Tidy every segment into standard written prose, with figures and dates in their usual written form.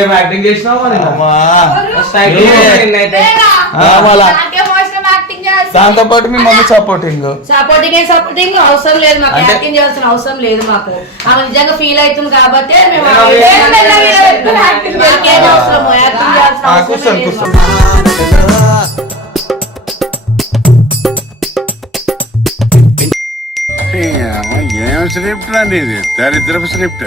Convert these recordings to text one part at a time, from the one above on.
ఏం యాక్టింగ్ చేసినావు దాంతో పాటు మీ మమ్మీ సపోర్టింగ్ అవసరం లేదు మాకు, యాక్టింగ్ చేయాల్సిన అవసరం లేదు మాకు. ఆమె నిజంగా ఫీల్ అవుతుంది కాబట్టి మేము కూర్చోండి కూర్చోండి. దరిద్రపు స్క్రిప్ట్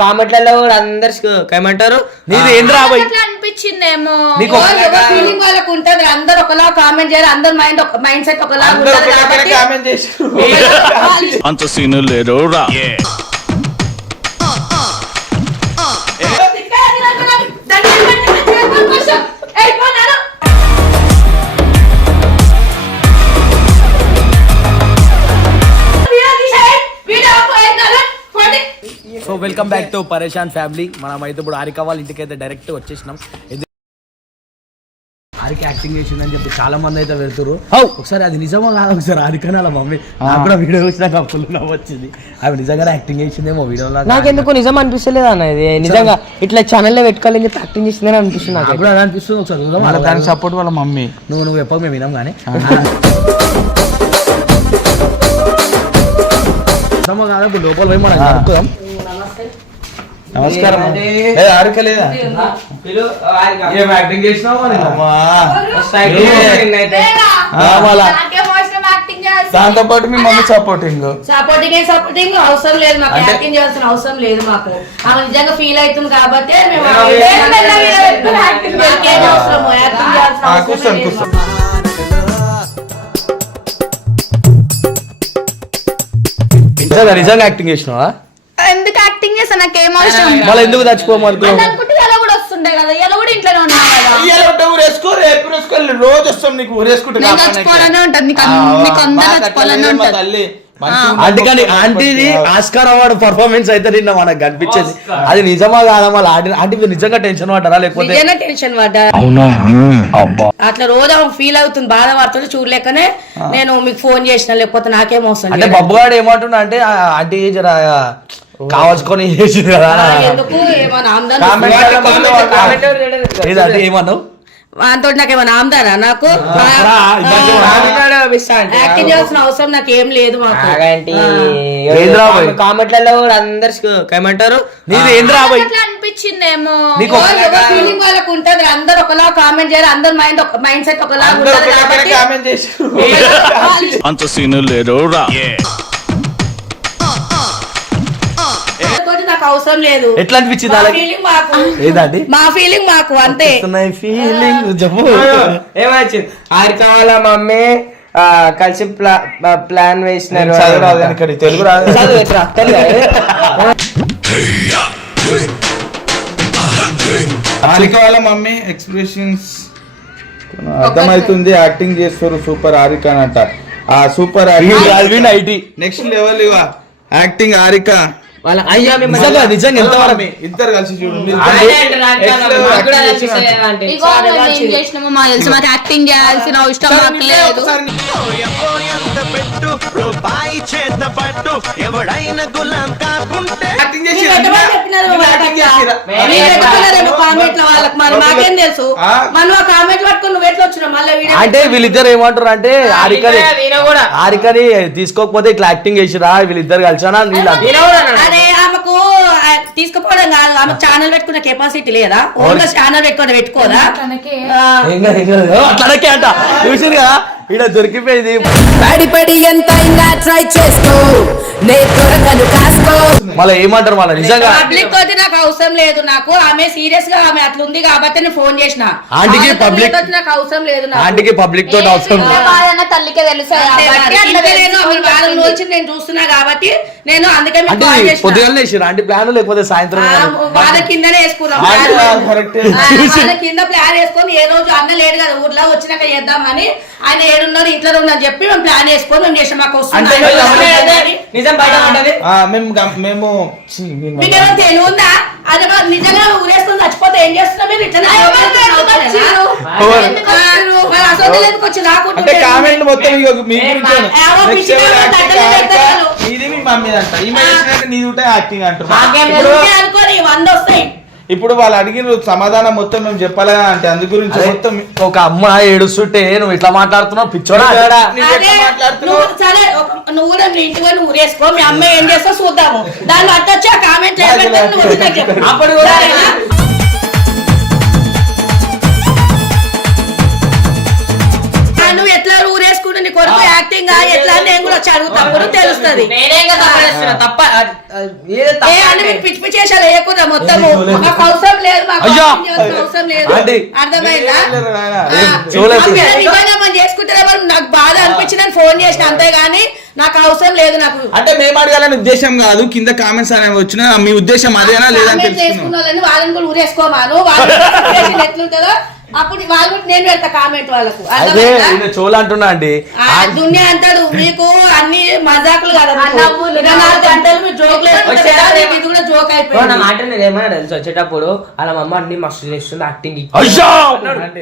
కామెంట్లలో కూడా అందరు ఏమంటారు నీది ఏంద్రా అనిపించిందేమో ఫీలింగ్ వాళ్ళకు ఉంటది. అందరు ఒకలా కామెంట్ చేయాలి, అందరు మైండ్ సెట్ ఒకలా అంత సీన్ లేదు రా. సో వెల్కమ్ బ్యాక్ టు పరేషాన్ ఫ్యామిలీ. మనం అయితే ఇప్పుడు హారిక వాళ్ళ ఇంటికి అయితే డైరెక్ట్ వచ్చేసినాం. హారిక యాక్టింగ్ చేసిందని చెప్పి చాలా మంది అయితే వెళ్తారు. ఒకసారి అది నిజమో కాదు, ఒకసారి హారిక వాళ్ళ మమ్మీ నాకు కూడా వీడియో వచ్చినాక ఫుల్ నవ్వు వచ్చింది. అవి నిజంగానే యాక్టింగ్ చేసిందేమో వీడియోలో. నాకు ఎందుకు నిజం అనిపిస్తలేదు అన్న, ఇది నిజంగా ఇట్లా ఛానల్లో పెట్టుకోవాలని చెప్పి యాక్టింగ్ చేసిందని అనిపిస్తుంది. నాకు కూడా అలా అనిపిస్తుంది. ఒకసారి చూద్దాం. దానికి సపోర్ట్ వాళ్ళ మమ్మీ. నువ్వు ఎప్పుడు మేము వినాం కానీ లోపల పోయి మనం అనుకుందాం. నమస్కారం. హారిక లేదా? ఏం యాక్టింగ్ చేసినావు దాంతో పాటు మీ మమ్మీ సపోర్టింగ్ అవసరం లేదు మాకు, యాక్టింగ్ చేయాల్సిన అవసరం లేదు మాకు. ఆమె నిజంగా ఫీల్ అవుతుంది కాబట్టి మేము కూర్చోండి కూర్చోండి. నిజంగా యాక్టింగ్ చేసినావా? ఎందుకు యాక్టింగ్ చేస్తా, నాకేం అవసరం. మళ్ళీ ఎందుకు చచ్చిపోమనుకో అనుకుంటే ఎలా కూడా వస్తుండే కదా, ఎలా కూడా ఇంట్లోనే ఉన్నా రోజు వస్తాం నీకు చచ్చిపోవాలనే ఉంటుంది, నీకు అందరూ చచ్చిపోవాలనే ఉంటుంది. అందుకని ఆంటీది ఆస్కార్ అవార్డు పర్ఫార్మెన్స్ అయితే నిన్న మనకు కనిపించేది. అది నిజమా కాదా? మళ్ళీ ఆంటీ నిజంగా టెన్షన్ పడ్డారా లేకపోతే టెన్షన్ పడ్డా? అట్లా రోజు ఫీల్ అవుతుంది, బాధపడుతుంది. చూడలేకనే నేను మీకు ఫోన్ చేసిన, లేకపోతే నాకేం అవసరం. అంటే బబ్బుగాడు ఏమంటున్నా అంటే ఆంటీ జరా కావాల్సుకొని చేసింది కదా. ఎందుకు ఏమన్నా ఏమన్నావు వాంతో నాకేమన్నా ఆమ్దానా? నాకు యాక్టింగ్ చేయాల్సిన అవసరం నాకేం లేదు. మాకు కామెంట్లలో కూడా అందరు ఏమంటారు నీది ఏంద్రా అనిపించిందేమో ఫీలింగ్ వాళ్ళకు ఉంటది. అందరు ఒకలా కామెంట్ చేయాలి, అందరు మైండ్ సెట్ ఒకలా అంత సీన్ లేదు రా. నాకు అవసరం లేదు. ఎట్లా అనిపించింది ఫీలింగ్ మాకు, ఏదండి మా ఫీలింగ్ మాకు అంతే. ఫీలింగ్ చెప్పు. ఏమొచ్చింది? హారిక వాళ్ళ మమ్మీ కలిసి ప్లాన్ వేసినారు. తెలుగు రాదు. హారిక వాళ్ళ మమ్మీ ఎక్స్ప్రెషన్స్ అర్థమవుతుంది. యాక్టింగ్ చేస్తారు సూపర్ హారిక అంట. ఆ సూపర్ ఐటీ నెక్స్ట్ లెవెల్ ఇవా యాక్టింగ్ హారిక. నిజంగా ఎంతవరకు ఇద్దరు కలిసి చూడండి. మాకు యాక్టింగ్ చేయాల్సిన ఇష్టం మాకు లేదు. మాకేం తెలుసు? మనం కామెంట్ పట్టుకుని నువ్వు ఎట్లా వచ్చినావు మళ్ళీ? అంటే వీళ్ళిద్దరు ఏమంటారు అంటే హారికని తీసుకోకపోతే ఇట్లా యాక్టింగ్ చేసిరా వీళ్ళిద్దరు కలిసానా? అరే ఆమెకు తీసుకుపోవడం కాదు, ఆమె ఛానల్ పెట్టుకున్న కెపాసిటీ లేదా? ఓన్గా ఛానల్ పెట్టుకోదా? అట్లనకే అంట చూసారు కదా, ఇక్కడ దొరికిపోయింది. పడి ఎంతైనా ట్రై చేసుకో, మళ్ళీ ఏమంటారు మళ్ళీ నిజంగా పబ్లిక్ తోటి నాకు అవసరం లేదు. నాకు ఆమె సీరియస్ గా ఆమె అట్లా ఉంది కాబట్టి నేను ఫోన్ చేసిన. ఆంటీకి పబ్లిక్ నాకు అవసరం లేదు. ఆంటీకి పబ్లిక్ తోటి అవసరం లేదు. తల్లికే తెలుసు నేను చూస్తున్నా కాబట్టి నేను అందుకే పొద్దుగా ఆంటీ ప్లాన్ లేకపోతే సాయంత్రం వాళ్ళ కిందనే వేసుకున్నాం. వాళ్ళ కింద ప్లాన్ వేసుకొని ఏ రోజు అన్న లేడు కదా ఊర్లో, వచ్చినాక చేద్దామని. ఆయన ఏడున్నారు ఇంట్లో ఉందని చెప్పి మేము ప్లాన్ వేసుకొని మేము చేసాం. మాకు వస్తుంది మేము మీకేమో తెలివి ఉందా? అది నిజంగా ఊరేసుకొని చచ్చిపోతే ఏం చేస్తున్నా మీరు? ఇట్లా కామెంట్ మొత్తం నీది మీ మమ్మీ అంట, ఈ నీది యాక్టింగ్ అంటారు. అనుకోని 100 వస్తాయి. ఇప్పుడు వాళ్ళు అడిగిన సమాధానం మొత్తం మేము చెప్పాలి అంటే అందు గురించి మొత్తం ఒక అమ్మాయి ఏడుస్తుంటే నువ్వు ఇట్లా మాట్లాడుతున్నావు పిచ్చోడా నీవు అదే, ఎట్లా మాట్లాడుతున్నావు? నువ్వు సరే నువ్వు కూడా నీ ఇంటికి పోయి నువ్వు వేసుకో మీ అమ్మ ఏం చేస్తా చూద్దాము దాన్ని అట్టొచ్చి ఆ కామెంట్ అప్పుడు కూడా నువ్వు ఎట్లా ఊరేసుకుంటూ నీ కొడుకు యాక్టింగ్ ఎట్లా అని నేను కూడా వచ్చి అడుగుతాప్పుడు తెలుస్తుంది తప్ప ఏ అని మీరు పిచ్చి పిచ్చి చేసారు వేయకుండా మొత్తము మాకు అవసరం లేదు మాకు అయ్యో! అవసరం లేదు ఆంటీ. అర్థమైందా చూడలేదు. మనం చేసుకుంటే నాకు బాధ అనిపించింది అని ఫోన్ చేసిన అంతేగాని నాకు అవసరం లేదు నాకు అంటే మేము అడగాలని ఉద్దేశం కాదు కింద కామెంట్స్ అనేవి వచ్చినా మీ ఉద్దేశం అదేనా లేదని కామెంట్ తెలుసుకున్నాం చేసుకున్న వాళ్ళని వాళ్ళని కూడా ఊరేసుకోమాను వాళ్ళ situation ఎట్లుంటుందో అప్పుడు వాళ్ళు కూడా నేను పెడతా కామెంట్ వాళ్ళకు అదే అర్థమైందా? ఈయన చోళ అంటున్నా అండి ఆ దునియా అంటాడు మీకు అన్ని మజాకులు కదా మీకు. 24 గంటలు మీరు జోకులు వేసుకుంటారు కదా, మీకు ఇది కూడా జోక్ నా అయిపోయింది మాట నేను ఏమన్నా తెలుసు వచ్చేటప్పుడు అలా మా అమ్మ అన్ని మస్తు చేస్తుంది యాక్టింగ్ అయ్యో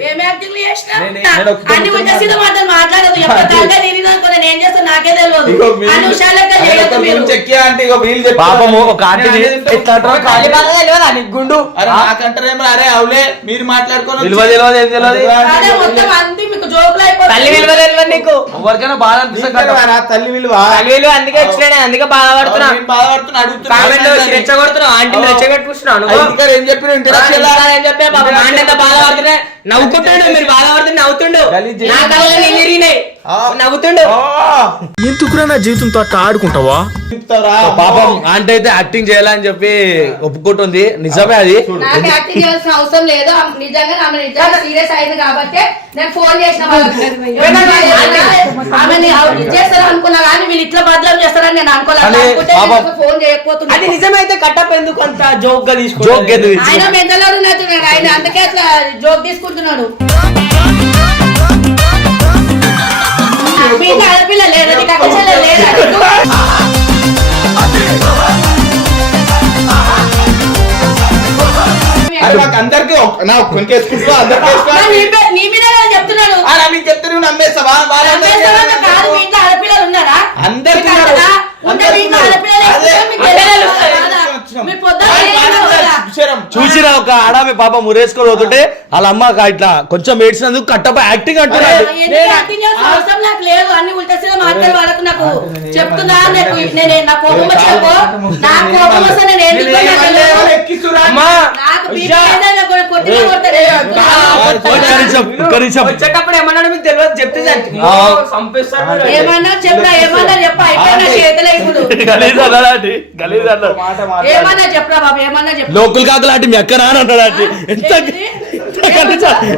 ఏం యాక్టింగ్ చేసినా నేను ఒక అన్ని ఉల్టా సీదా మాటలు మాట్లాడదు ఎప్పటిదాకా తిరిగినాక నేను ఏం చేస్తా నాకే తెలియదు ఇగో వీళ్ళు- అన్ని విషయాలకే ఆయన చేయొద్దు ఒక మీరు గురించి ఎక్కియా అంటే ఇగో వీళ్ళు చెప్తారు. పాపము ఒక ఆంటీని నేను అనేది ఎట్లా అంటారో ఖాళీ బాగా తెలియదా నీకు గుండు అరే నాకంటారేమో అరే అవులే మీరు మాట్లాడుకోవాలి విలువ తెలియదు ఏం తెలియదు అదే మొత్తం అన్ని మీకు జోకులు తల్లి అయిపోతుంది విలువ తెలియదు నీకు ఎవరికైనా బాధ అనిపిస్తుంది కదా. తల్లి విలువ తల్లి విలువ అందుకే వచ్చినా అందుకే బాధపడుతున్నా నేను బాధపడుతున్నా అడుగుతున్నా కామెంట్ రెచ్చగొడుతున్నావు ఆంటీని రెచ్చగొట్టుకుంటున్నావు ఇంకా ఏం చెప్పిన ఇంటరాక్షన్ ఏం చెప్పే పాపం ఆంటీ ఎంత బాధపడుతున్నా నవ్వుకుంటుండు మీరు బాధపడుతుంటే నవ్వుతుండు గలీజ్ నా కళ్ళలో నీళ్ళు తిరిగినాయి నవ్వుతుండు ఎందుకురా నా జీవితంతో అట్లా ఆడుకుంటావా పాపం ఆంటీ అయితే యాక్టింగ్ చేయాలని చెప్పి ఒప్పుకుంటుంది నిజమే అది నాకు యాక్టింగ్ చేయాల్సిన అవసరం లేదు నిజంగా ఆమె నిజంగా సీరియస్ అయింది కాబట్టి నేను ఫోన్ చేసిన వాళ్ళకి. ఆమెని చేస్తారు అనుకున్నా కానీ వీళ్ళు ఇట్లా బదలం చేస్తారని నేను అనుకోలేదు కానీ అనుకుంటే పాపం- నేను ఫోన్ చేయకపోతున్నా అది నిజమైతే కట్టప్ ఎందుకు అంత జోక్ గా జోక్ తీసుకుంటుంది ఎదురు ఆయన మెంటల్ ఉన్నట్టున్నాడు ఆయన అందుకే అట్లా జోక్ తీసుకుంటున్నాడు మీకు ఆడపిల్ల లేదా నీకు అక్క చెల్లెలు లేదా నీకు? అంటే మాకు అందరికి నా ఒక్కరికి వేసుకుంటా అందరికి నా నీ మీద కదా చెప్తున్నాడు నీకు చెప్తే నువ్వు నమ్మేస్తావా నమ్మేస్తావా? కాదు మీ ఇంట్లో ఆడపిల్లలు ఉన్నారా అందరికీ మీకు ఉన్నారు. అంతగా? ఉంటే అందరికీ మీకు ఉన్నారు. ఆడపిల్లలు అదే. వేసుకుంటే మీకు అదే. తెలియదు అదే. కదా? వచ్చినాం. మీరు పొద్దున్న లేచినా కదా? చూసిరా ఒక ఆడామి పాప మురేసుకొని పోతుంటే వాళ్ళ అమ్మ ఇట్లా కొంచెం ఏడ్చినందుకు కట్టప యాక్టింగ్ అంటున్నాడు ఎందుకు యాక్టింగ్ చేయాల్సిన అవసరం నాకు లేదు అన్ని ఉల్టా మాట్లాడే వాళ్ళకు నాకు చెప్తున్నా నాకు నేను నా కోపం వచ్చాకో నా కోపం వస్తే నేను ఏం దిగుతాను నాకు తెలియదు. అమ్మా నాకు బీపీ ఏదైనా కూడా కొట్టినా కొడతాడు. ఒక్క నిమిషం వచ్చేటప్పుడు ఏమన్నాడు మీకు తెలియదు చెప్తే ఆ. చంపేస్తాను ఏమన్నా చెప్పరా ఏమన్నా చెప్ప అయిపోయినా చేతులే ఇప్పుడు గలీజ్ అన్నాడు ఆంటీ, గలీజ్ అన్నాడు ఏమన్నా చెప్పరా బాబు ఏమన్నా చెప్పు లోకల్ కాకులు ఆంటీ మీ అక్క నాన్న అన్నాడు ఆంటీ ఎంత ఏంటిది? ఎంత గలీజ్ ఆంటీ.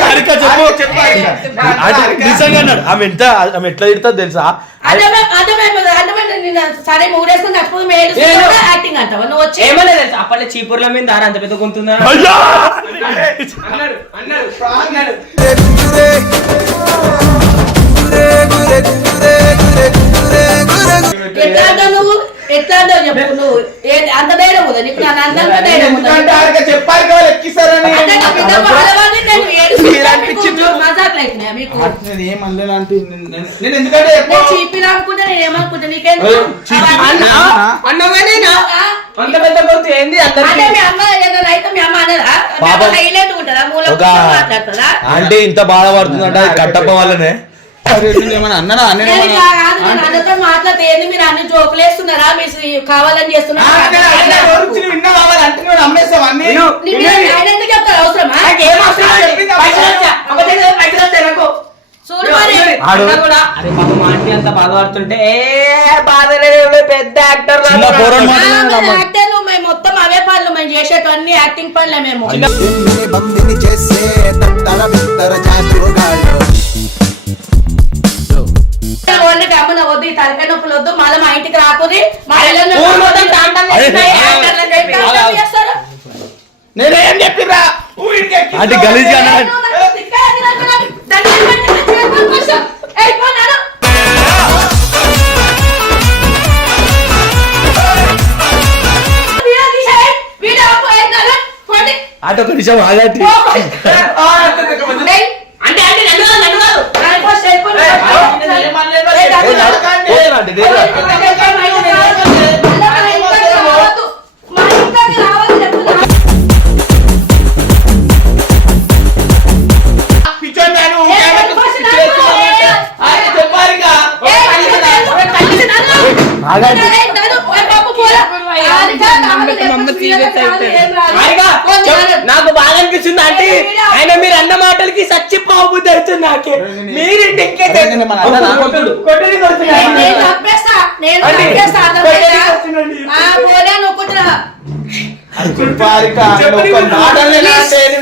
హారిక చెప్పు ఆంటీ నిజంగా అన్నాడు ఆమె ఎట్లా తిడుతుంది తెలుసా సరే మూడేసుకుని నచ్చిపోయి యాక్టింగ్ అంటావా నువ్వు వచ్చి ఏమన్నా తెలుసు అప్పట్లో చీపుర్ల మీద దారా అంత పెద్ద గొంతుందా అయ్యా! అన్నాడు అన్నాడు ఎట్లా అంటావు నువ్వు ఎట్లా అంటావు చెప్పు నువ్వు అంత ధైర్యం ఉందా నీకు నన్ను అందంగా ధైర్యం ఉందా చెప్పారు కదా ఎక్కిస్తారని అంటే నా బిడ్డ బాధపడి నేను ఏడుస్తుంటే మీకు మజాకులు అవుతున్నాయా మీకు? నేను ఏమనలేనంటే నేను ఎందుకంటే నేను చీపిరా అనుకుంటే నేను ఏమనుకుంటా నీకేందుకు? అన్నగానే ఆ? అంత పెద్ద గొంతు ఏంది అంటే అందరికి మీ అమ్మ ఏదైనా అయితే మీ అమ్మ అనదా? మీ అమ్మ పాపం. హైలైట్ ఉంటుందా? మూల ఒక కూర్చొని మాట్లాడుతుందా? ఆంటీ ఇంత బాధపడుతుందంట అది కట్టప్ప వల్లనే ఏమన్నా అన్నానా నేను ఇట్లా కాదు, నేను అందరితో మాట్లాడితే ఏంది మీరు అన్ని జోకులు వేస్తున్నారా మీరు కావాలని చేస్తున్నారా నీ మీద ఆయన ఎందుకు చెప్తారు అవసరమా? ఏం అవసరం లేదు. పైసలు వచ్చా? అబద్ధం లేదు, పైసలు వచ్చాయి నాకు. చూడు మరి. ఆడు అన్న కూడా, అరే పాపం ఆంటీ అంత బాధపడుతుంటే బాధ లేదు పెద్ద యాక్టర్ చిన్న పోరడు ఆ, మాత్రమే మరి యాక్టర్లు మేము మొత్తం అవే పనులు మేము చేసేటన్ని యాక్టింగ్ పనులే మేము బందిని చేసే తత్తర బిత్తర జాతరుగాళ్ళు ఓన్లీ గమ్మన వద్దు ఈ తలకాయ నొప్పులు వద్దు మళ్ళీ మా ఇంటికి రాకుది మా ఇళ్ళని ఊరు మొత్తం టాంటాలు చేస్తున్నాయి, యాక్టర్లను చెప్పి టాంటాలు చేస్తారు. నేనేం చెప్పిరా ఆంటీ గలీజ్ గా అన్నాడు. నువ్వు తిక్కాయ తినకురా. దాన్ని ఏమంటే తెచ్చుకోవాలి కోసం. ఏయ్, పో నాన్న. వీడియో తీసేయ్. వీడియో ఆపు. ఏయ్, నాన్న, పోండి. ఆంటీ ఒక నిమిషం ఆగండి పో. ఏయ్, అంటే అంటే నన్ను కాదు నాన్న, పో, స్టైల్ పో. ఏయ్, దాన్ని అంటే నేను నాకు బాగా అనిపిస్తుంది అంటే ఆయన మీరు అన్న మాటలకి చచ్చిపోబుద్ది అవుతుంది నాకు. మీరు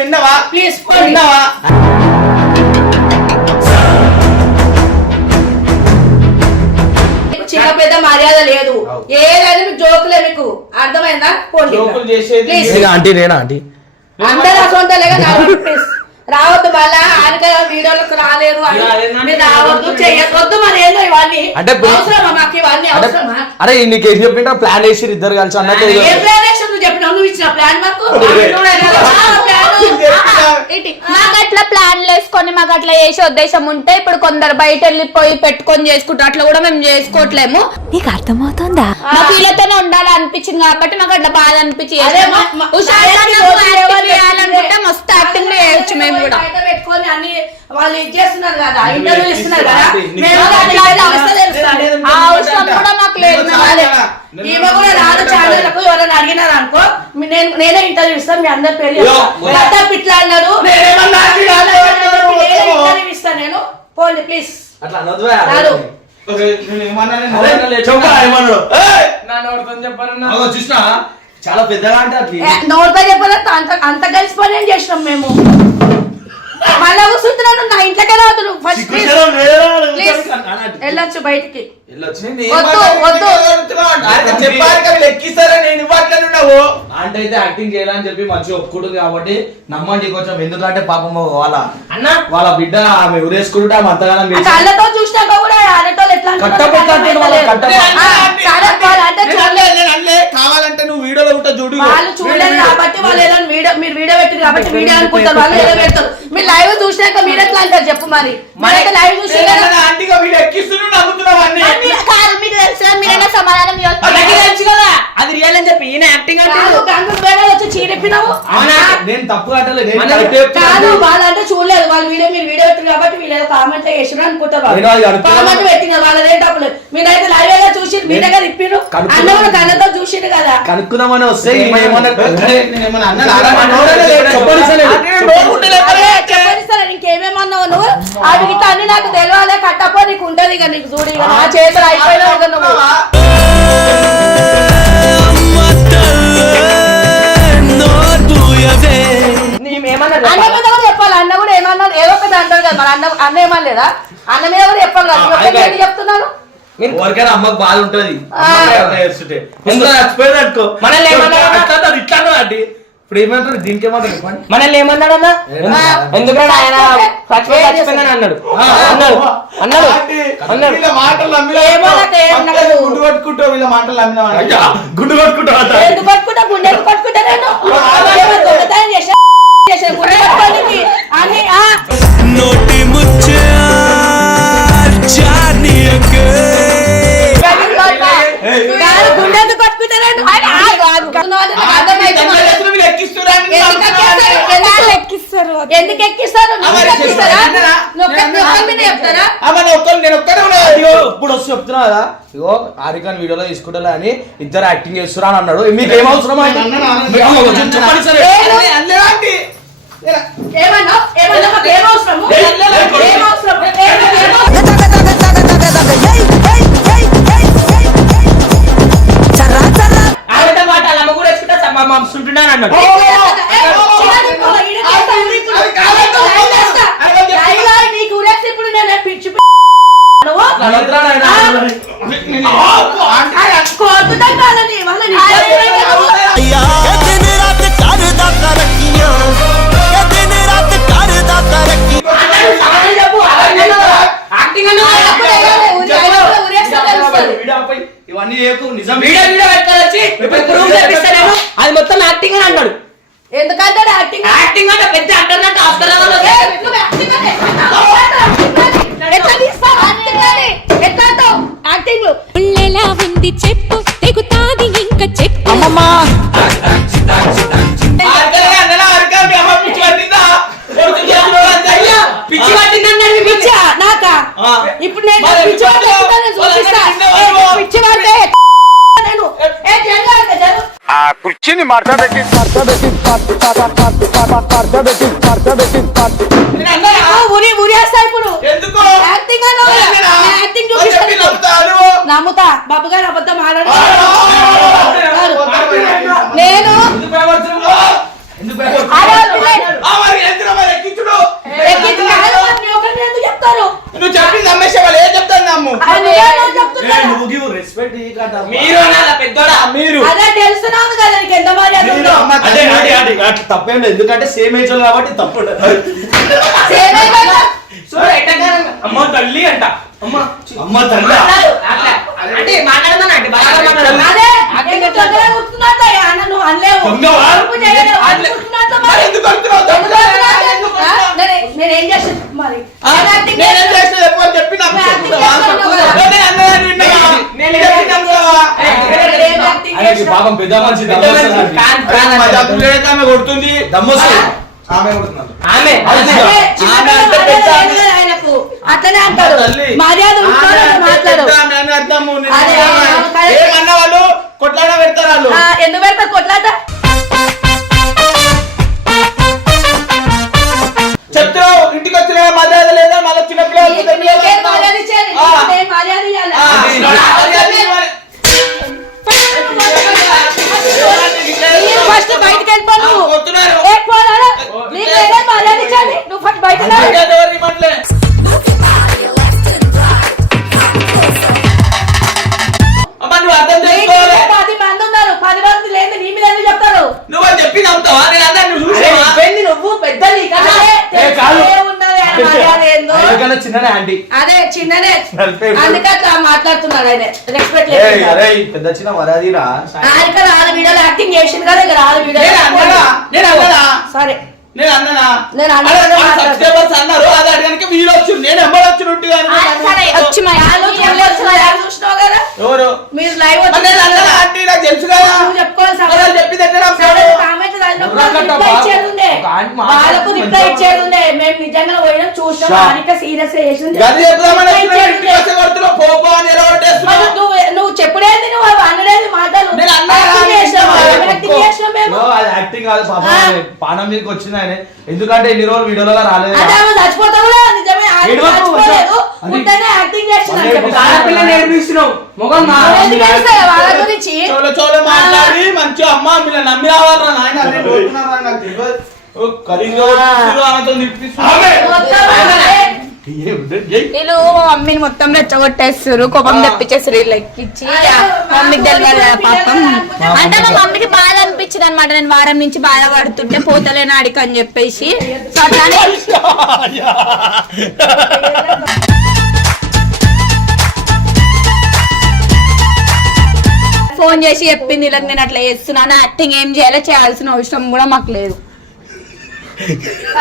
విన్నావా? చిన్న పెద్ద మర్యాద లేదు, ఏదైనా మీకు జోకులే, మీకు అర్థమైందా? జోకులు చేసేది ఆంటీ నేనా ఆంటీ అందరూ అసొంతలేగా ప్లీజ్ రావద్దు. మళ్ళా ఆనక వీడియోలకు రాలేరు మీరు రావద్దు, చెయ్యొద్దు. మరి ఏందో ఇవన్నీ అంటే అవసరమా మాకు? ఇవన్నీ అవసరమా? అరే నీకు ఏం చెప్పింటా ప్లాన్ వేసి ఇద్దరు కలిసి అన్నట్టు ఏ ప్లాన్ వేసి నువ్వు చెప్పినావు? నువ్వు ఇచ్చిన ప్లాన్ మాకు మాకు అట్లా ప్లాన్లు వేసుకొని మాకు అట్లా చేసే ఉద్దేశం ఉంటే ఇప్పుడు కొందరు బయట వెళ్ళిపోయి పెట్టుకొని చేసుకుంటారు, అట్లా కూడా మేము చేసుకోవట్లేము. నీకు అర్థమవుతుందా? మాకు వీళ్ళతోనే ఉండాలి అనిపించింది కాబట్టి మాకు అట్లా బాధ అనిపించి మస్తు యాక్టింగ్ చేయొచ్చు మేము కూడా. బయట పెట్టుకొని అన్ని వాళ్ళు ఇది చేస్తున్నారు కదా, ఇంటర్వ్యూ ఇస్తున్నారు కదా, ఆ అవసరం కూడా మాకు లేదు. ఈమె కూడా రాదు ఛానళ్లకు ఎవరైనా అడిగినారు అనుకో, నేనే ఇంటర్వ్యూ ఇస్తాను, మీ అందరి పేరు ఇట్లా అన్నారు, ఇంటర్వ్యూ ఇస్తాను నేను. పోండి ప్లీజ్. అట్లా చూసినా చాలా పెద్దగా అంటే నోటితో చెప్పాలంటే అంత కలిసి పని ఏం చేసినాం మేము. మళ్ళా కూర్చుంటున్నాను నా ఇంట్లోకే రాదు. ఫస్ట్ వెళ్ళొచ్చు బయటికి. ఎక్కిస్తారా? నేను ఇవ్వట్లేనున్నావు అంటే అయితే యాక్టింగ్ చేయాలని చెప్పి మంచిగా ఒప్పుకుంటుంది కాబట్టి నమ్మండి కొంచెం. ఎందుకంటే పాపం వాళ్ళ బిడ్డ ఆమె ఊరేసుకుంటే ఆమె అంతగానం కళ్ళతో చూసినాక కూడా ఆడటోళ్ళు ఎట్లా కావాలంటే నువ్వు వీడియోలో ఉంటా చూడు. వాళ్ళు చూడలేదు కాబట్టి వాళ్ళు ఏదో మీరు వీడియో పెట్టారు కాబట్టి వీడియో అనుకుంటారు, వాళ్ళు ఏదో పెడతారు. మీరు లైవ్ చూసినాక మీరు ఎట్లా అంటారు చెప్పు? మరి మనకి లైవ్ చూసి మీకు తెలుసా? మీరైనా సమాధానం తెలుసు కదా అది రియల్ అని చెప్పి ఈయన యాక్టింగ్ అంటే వచ్చి చీరెప్పినావు. నేను తప్పు కట్టలేదు కాదు వాళ్ళంటే చూడలేదు, వాళ్ళు వీడియో మీరు వీడియో పెట్టారు కాబట్టి వీళ్ళు ఏదో కామెంట్ చేసిన అనుకుంటారు. కామెంట్ పెట్టిన వాళ్ళదే తప్పులేదు. మీరైతే లైవ్ గా చూసి మీ దగ్గర ఇప్పిరు అన్న కూడా కళ్ళతో చూసిండు కదా. కనుక్కుందామని వస్తే ఇంకేమేమన్నావు నువ్వు? అది గిట్లా అన్ని నాకు తెలియాలి, కట్టపో నీకు ఉంటది ఇక, నీకు చూడు ఇక నా చేతులు అయిపోయినా నువ్వు. అన్న మీద కూడా చెప్పాలి. అన్న కూడా ఏమన్నాడు? ఏదో ఒకటి అంటారు కదా. మరి అన్న ఏమనలేదా? అన్న మీద కూడా చెప్పాలి కదా. చెప్తున్నాను ఎవరికైనా అమ్మకు బాధ ఉంటది. ఇప్పుడు ఏమంటారు? దీనికి ఏమంటారు? మనల్ని ఏమన్నాడు అన్న? ఎందుకంటే ఆయన చచ్చిపోయిందని అన్నాడు అన్నాడు అన్నాడు అన్నాడు గుండు కొట్టుకుంటావు వీళ్ళ మాటలు అమ్మినా గుండు కొట్టుకుంటావు. ఎందుకు పట్టుకుంటా? గుండె ఎందుకు పట్టుకుంటా? నేను నోటి ముచ్చే గుండె ఎందుకు పట్టుకుంటాను? ఎందుకు ఎక్కిస్తారు? చెప్తారా? ఇప్పుడు వచ్చి చెప్తున్నా కదా, ఇగో ఆరికాన్ వీడియోలో తీసుకుంటా అని ఇద్దరు యాక్టింగ్ చేస్తున్నా అని అన్నాడు. మీకు ఏం అవసరం? అన్నాడు. ఇవన్నీ నిజం అది మొత్తం యాక్టింగ్ అని అన్నాడు. ఎందుకంటే యాక్టింగ్ యాక్టింగ్ అంటే పెద్ద అంటారు ఆస్కర్ ఎట్లా తీస్తావు యాక్టింగ్? ఉరి ఉరేస్తా ఇప్పుడు ఎందుకు యాక్టింగ్ అన్నావు కదా, నేను యాక్టింగ్ చూపిస్తాను. నమ్ముతా బాబు గారు అబద్ధం ఆడారు. నేను చెప్తారు నువ్వు చెప్పింది నమ్మేసే వాళ్ళు ఏం చెప్తాను నమ్ము రెస్పెక్ట్ మీరు అనాలా పెద్దోడా మీరు అదే తెలుస్తున్నాను కదా నీకు ఎంత మర్యాద ఉందో. తప్పేం లేదు ఎందుకంటే సేమ్ ఏజ్ కాబట్టి తప్పు సేమ్ అయిపోయిందా? చూడు ఎట్టగానే అమ్మ తల్లి అంట అమ్మ అమ్మ తల్లి అంటే మాట్లాడదానా అంటే బాగా మాట్లాడదాం అదే ఎందుకు తొందరగా కూర్చున్నట్టు అన్న నువ్వు అనలేవు. తప్పు చేయలేవు. కూర్చున్నట్టు మరి. ఎందుకు అంటున్నావు? ఎందుకు అంటున్నావు? నేనేం చేసాను మరి నేను యాక్టింగ్ నేనేం చేసిన చెప్పి నాకు చెప్తావా? నేను అన్నదాన్ని విన్నావా? నేను చెప్పి నమ్ముతావా? ఏం యాక్టింగ్ చేసినా? పాపం పెద్ద మనిషి మజాకు లేక ఆమె కొడుతుంది ఆమె కొడుతున్నాను ఆమె అదే చిన్నపిల్ల మర్యాద లేదు కదా ఆయనకు. అట్లనే అంటాడు మర్యాద ఉంచుకోవాలి, మాట్లాడు. అదే, ఏమన్నా వాళ్ళు కొట్లాడ పెడతారు వాళ్ళు ఎందుకు పెడతారు కొట్లాట? చెప్తావు ఇంటికి వచ్చిన మర్యాద లేదా మళ్ళీ నీకేం మర్యాద ఇచ్చేది? నీకేం మర్యాద ఇవ్వాలా? ఫస్ట్ బయటకు వెళ్ళిపో నువ్వు. ఏ పోరా? నీకు ఏదైనా మర్యాద ఇచ్చేది? నువ్వు ఫస్ట్ బయటకు రా. నువ్వు అర్థం చేసుకోవాలి 10 మంది ఉన్నారు, 10 మంది లేదు నీ మీద ఎందుకు చెప్తారు? నువ్వు అని చెప్పి నమ్ముతావా? నేను అందరిని అరే, చూసావా? ఇబ్బంది నువ్వు పెద్దది కదా ఉన్నది ఆయన మర్యాద ఏందో. చిన్ననే ఆంటీ అదే చిన్ననే అందుకే అట్లా మాట్లాడుతున్నాడు ఆయన. రెస్పెక్ట్ లేదు. అరే పెద్ద చిన్న మర్యాదరా ఇక్కడ 6 వీడియోలు యాక్టింగ్ చేసింది కదా, ఇక్కడ 6 నేను అన్ననా? నేను అన్ననా? సరే నేను అన్ననా? నేను అరే, అన్నదే మా మాట్లాడుతున్నా. సబ్స్క్రైబర్స్ అన్నారు అది అడగడానికి వీలు వచ్చింది నేను ఎంబడి వచ్చి వచ్చి మా చూసినావు కదా ఎవరు మీరు లైవ్ మరి నేను అన్ననా ఆంటీ నాకు తెలుసు కదా నువ్వు చెప్పుకోవాలి మరి వాళ్ళు చెప్పింది ఎట్లా నమ్ముతావు? వాళ్ళకు రిప్లై ఇచ్చేది ఉండే. మేము నిజంగా పోయినా చూసాం, అనిక సీరియస్ చేసింది. గది చెప్దామని వచ్చిన ఇంటికి వచ్చి కొడుతున్నావు, పోపో అని ఎలా కొట్టేస్తున్నావు? నువ్వు చెప్పుడేంది, నువ్వు అవి అనలేదు మాటలు. నేను అన్నా యాక్టింగ్ చేసినావా? యాక్టింగ్ చేసినాం మేము. అది యాక్టింగ్ కాదు పాపం పానం మీదకి వచ్చింది ఆయన ఎందుకంటే ఇన్ని రోజులు వీడియోలో రాలేదు అదే ఆమె చచ్చిపోతా కూడా నిజమే. ఆమె ఏడవకు, చచ్చిపోలేదు, అది- ఉంటేనే యాక్టింగ్ చేస్తున్నాను చెప్పు. ఆడపిల్ల నేర్పిస్తున్నావు మొగం ఎందుకు తెలుస్తాయా వాళ్ళ గురించి? చోల చోల మాట్లాడి మంచిగా అమ్మ మీరు నమ్మి రావాలరా నాయన అరే పోతున్నారా నాకు తెలియదు ఓ కరింగో ఆమెతో తిప్పిస్తున్నావు మొత్తం అదే. వీళ్ళు మా మమ్మీని మొత్తం రెచ్చగొట్టేస్తారు, కోపం తెప్పించేస్తారు వీళ్ళకి ఇచ్చి. మమ్మీకి తెలియదు కదా పాపం. అంటే మా మమ్మీకి బాధ అనిపించింది అనమాట, నేను వారం నుంచి బాధపడుతుంటే పోతలేను ఆడికి అని చెప్పేసి. సో అట్లానే ఫోన్ చేసి చెప్పింది ఇలా నేను అట్లా చేస్తున్నాను, యాక్టింగ్ ఏం చేయాలో చేయాల్సిన అవసరం కూడా మాకు లేదు.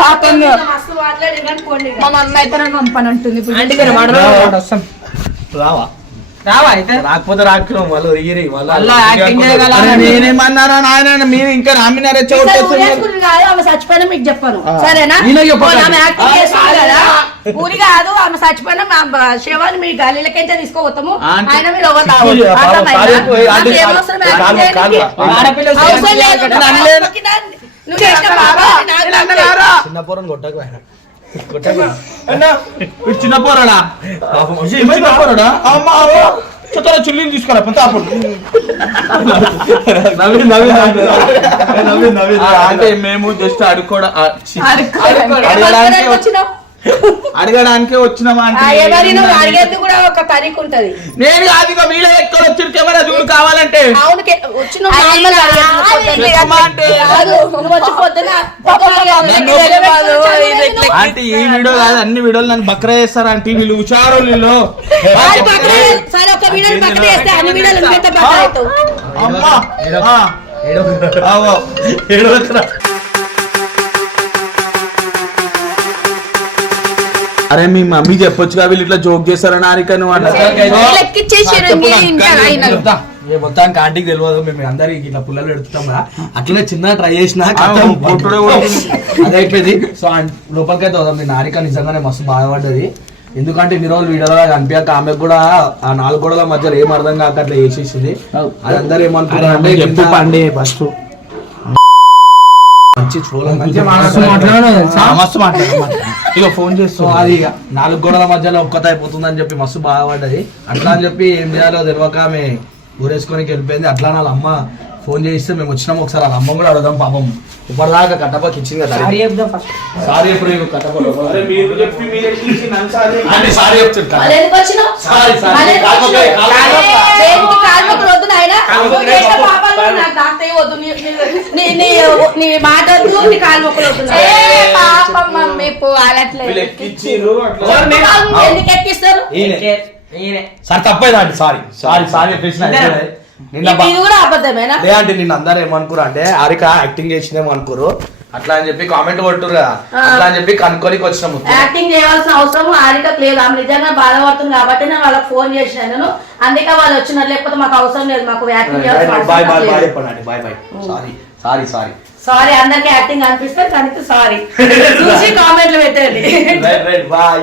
పాపం మస్తు మాట్లాడినా పోండి. మా మమ్మీ అయితే నన్ను పంపనంటుంది ఇప్పుడు. అంటే మీరు మాట్లాడదాం రావా రావా అయితే రాకపోతే రాకున్నాం వాళ్ళు అలా యాక్టింగ్ చేయగల నేనేమన్నారా నాయన మీరు ఇంకా నామినారే ఊరేసుకుని కాదు, ఆమె చచ్చిపోయినా మీకు చెప్పను సరేనా? ఈయన చెప్పకండి. ఆమె యాక్టింగ్ చేస్తుంది కదా, ఊరి కాదు ఆమె చచ్చిపోయినా మా శివాన్ని మీ గల్లీలకెంచే తీసుకుపోతాము. ఆంటీ. ఆయన మీరు ఎవరు పాపం, అర్థమైందా? కాలు పోయి, ఆంటీ, నాకు ఏమవసరం కాలు, యాక్టింగ్ కాలు, చేయడానికి? కాలు. ఆడపిల్ల అవసరం లేదు. నేను అనలేదు. నువ్వు చేసిన బాబా నాకు తెలుసు. చిన్న పోరని కొట్టకు ఆయన చిన్న పోరాడా పాపం చిన్న పోరాడా అమ్మ అమ్మ చెత్తలో చుల్లీని తీసుకురా అప్పుడు నవీన్ నవీన్ నవీన్ నవీన్ అంటే మేము జస్ట్ అడుకోవడం బర్త్డేకి వచ్చినావు. అడగడానికే వచ్చినామా ఆ, ఎవరి నువ్వు అడిగేది కూడా ఒక తరీఖు ఉంటది. నేను కాదు ఇక వీళ్ళ ఎక్కడ వచ్చి కెమెరా చూడు కావాలంటే అవును వచ్చి నువ్వు నార్మల్ అమ్మా అంటే నువ్వు వచ్చి పొద్దున అంటే ఈ వీడియో కాదు అన్ని వీడియోలు నన్ను బక్రా చేస్తారు అంటే వీళ్ళు హుషారు వీళ్ళు సరే ఒక వీడియో పక్కన వేస్తే అన్ని వీడియోలు ఎంత పక్కన అవుతావు. అమ్మా ఏడవచ్చురా అరే మీ మమ్మీ చెప్పొచ్చుగా వీళ్ళు ఇట్లా జోక్ చేస్తారని ఆరిక నువ్వు మొత్తానికి ఆంటీకి తెలియదు మేము అందరికి ఇట్లా పుల్లలు పెడుతున్నాం కదా అట్లనే చిన్న ట్రై చేసిన అదే అయిపోయింది. సో లోపలికి అయితే వద్దాం. మీ నారిక నిజంగానే మస్తు బాధపడ్డది ఎందుకంటే ఇన్ని రోజులు వీడియోలో కనిపించాక ఆమెకు కూడా ఆ 4 గోడల మధ్యలో ఏం అర్థం కాక అట్లా చేసేసింది. అది అందరూ ఏమనుకుంటారు చెప్పు పండి ఫస్ట్ మంచి ఫ్లోలో మస్తు మాట్లాడు ఇక ఫోన్ సో చేస్తూ అది ఇక 4 గోడల మధ్యలో ఒక్కత అయిపోతుందని చెప్పి మస్తు బాధపడ్డది. అట్లా అని చెప్పి ఏం చేయాలో తెలియక ఆమె ఊరేసుకొని వెళ్ళిపోయింది. అట్లా వాళ్ళ అమ్మ ఫోన్ చేయిస్తే మేము వచ్చినాము. ఒకసారి వాళ్ళ అమ్మ కూడా అడుగుదాం. పాపం ఇప్పటిదాకా కట్టపకి ఇచ్చింది కదా. సారీ ఎప్పుడు మీరు చెప్పి మీరు ఎక్కించి నన్ను సారీ సారీ చెప్తుంటా. మళ్ళీ ఎందుకు వచ్చినావు? సారీ సారీ మళ్ళీ ఎందుకు కాకపోతే వచ్చినావు? చేతికి కాలు మొక్కలు వద్దు నాయనా. నువ్వు చేసిన పాపాలు నాకు తాతయ్య వద్దు. నీ మాట వద్దు, నీ కాలు మొక్కలు వద్దు. పాపం మమ్మీ పోవాలట్లేదు. వీళ్ళు ఎక్కిచ్చిర్రు అట్లా ఎందుకు ఎక్కిస్తారు? సార్ తప్పేదండి. సారీ సారీ సారీ చెప్పేసిన నిన్న ఇది కూడా అబద్ధమేనా? అంటే నిన్న అందరు ఏమనుకురు అంటే హారిక యాక్టింగ్ చేసిందేమో అనుకోరు. అట్లా అని చెప్పి కామెంట్ కొట్టురు కదా. అట్లా అని చెప్పి కనుక్కోనికి వచ్చినాము. యాక్టింగ్ చేయాల్సిన అవసరం హారికకు లేదు. ఆమె నిజంగా బాధపడుతుంది కాబట్టి నేను వాళ్ళకి ఫోన్ చేసినాను. అందుకే వాళ్ళు వచ్చినారు. లేకపోతే మాకు అవసరం లేదు. మాకు యాక్టింగ్ చేయాల్సిన బాయ్ బాయ్ అవసరం బాయ్ లేదు. చెప్పండి. Bye bye. Sorry sorry sorry sorry అందరికి యాక్టింగ్ అనిపిస్తే కానీ సారీ చూసి కామెంట్లు పెట్టండి. Right right bye.